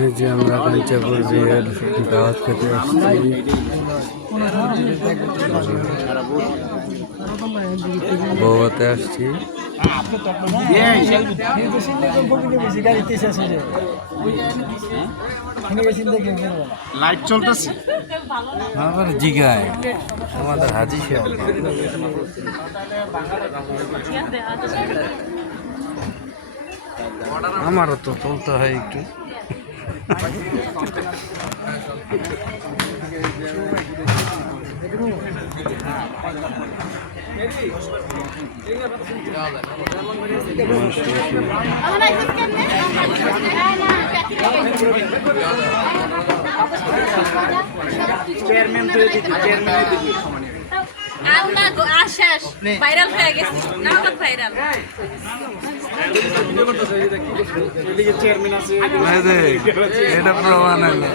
এই যে আমরা কাঞ্চাপুর বিয়ের দাওয়াত খেতে আসছি। বউতে আসছি। লাইট চলতেছে আবার জিগায় আমাদের হাজি সাহেব। আমারও তো চলতে হয় একটু। চেয়ারম্যান তো চেয়ারম্যান দিবি আমরা আশেষ ভাইরাল হয়ে গেছে না ভাইরাল এদিকে চেয়ারম্যান আছে এটা প্রমাণ হলো।